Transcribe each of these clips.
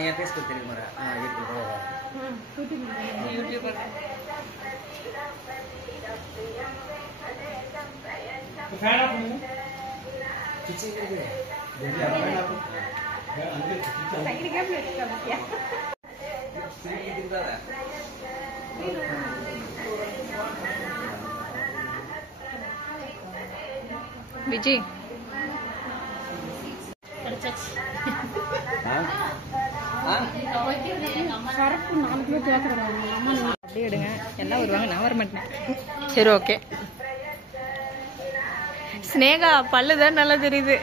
என் base தெரியுமா YouTuber Vijay அப்படியே எடுங்க எல்லாம் வருவாங்க நான் வர மாட்டேன் சரி ஓகே ஸ்னேகா பல்லுதான் நல்லா தெரியுது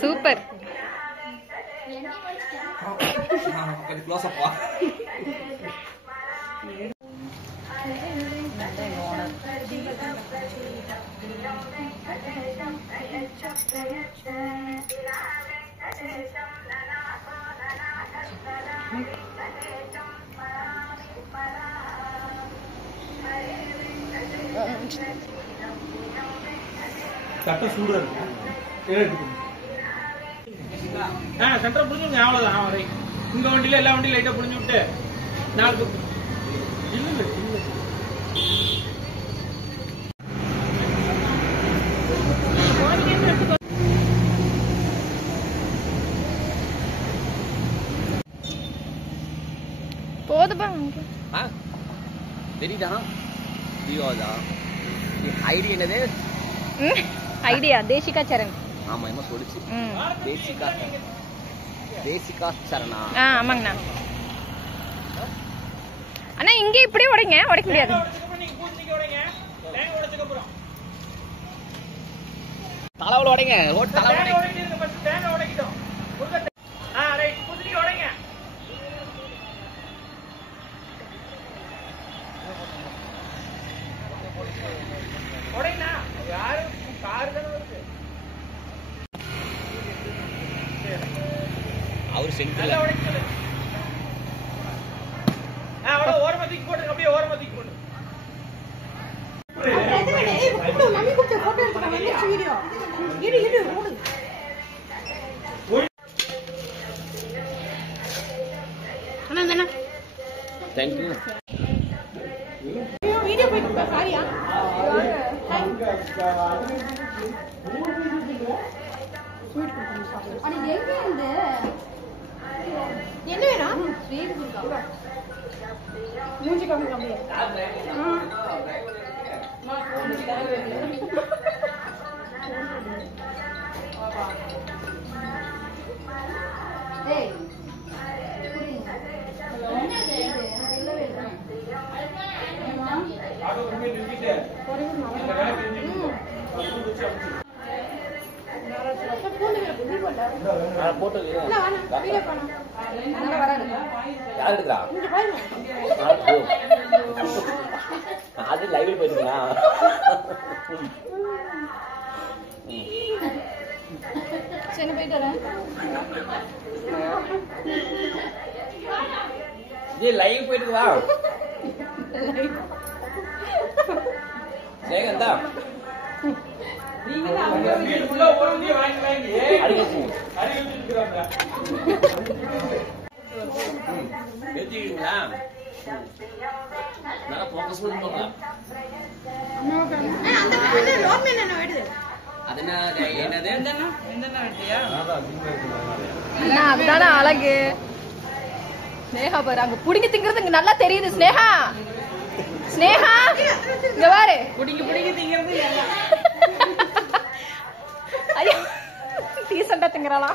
சூப்பர் சட்ட சூடு சென்டர் புரிஞ்சுங்க அவ்வளவுதான் வரை இங்க வண்டியில எல்லா வண்டியும் லைட்டா புரிஞ்சு விட்டு நாலு போதுப்பா தெரியுதா ஐடி என்னது ஐடியா தேசிகா சரண் ஆமா என்ன சொல்லுச்சு தேசிகா சரணா ஆமாங்கண்ணா அண்ணா இங்க இப்படியே உடைங்க உடைக்க முடியாது தலைவல உடைங்க அவர் செங்கல்ல ஓரமதிக்கு போட்டு அப்படியே ஓரமதிக்கு போட்டு தேங்க்யூ வீடியோ போயிட்டு சாரியா என்ன வேணும் மூஞ்சி கம்மி கம்மியா அது லைவ்ல போயிருக்கா சரி போயிட்டு வரேன் லைவ் போயிட்டு வா சேகந்தா அதுதானே அழகு ஸ்னேகா பாரு அங்க புடிங்கி திங்கிறது இங்க நல்லா தெரியுது ஸ்னேகா ஸ்னேகா இங்க பாரு புடிங்கி திங்கிறது ஐயோ டீசெண்டா திங்கறாளா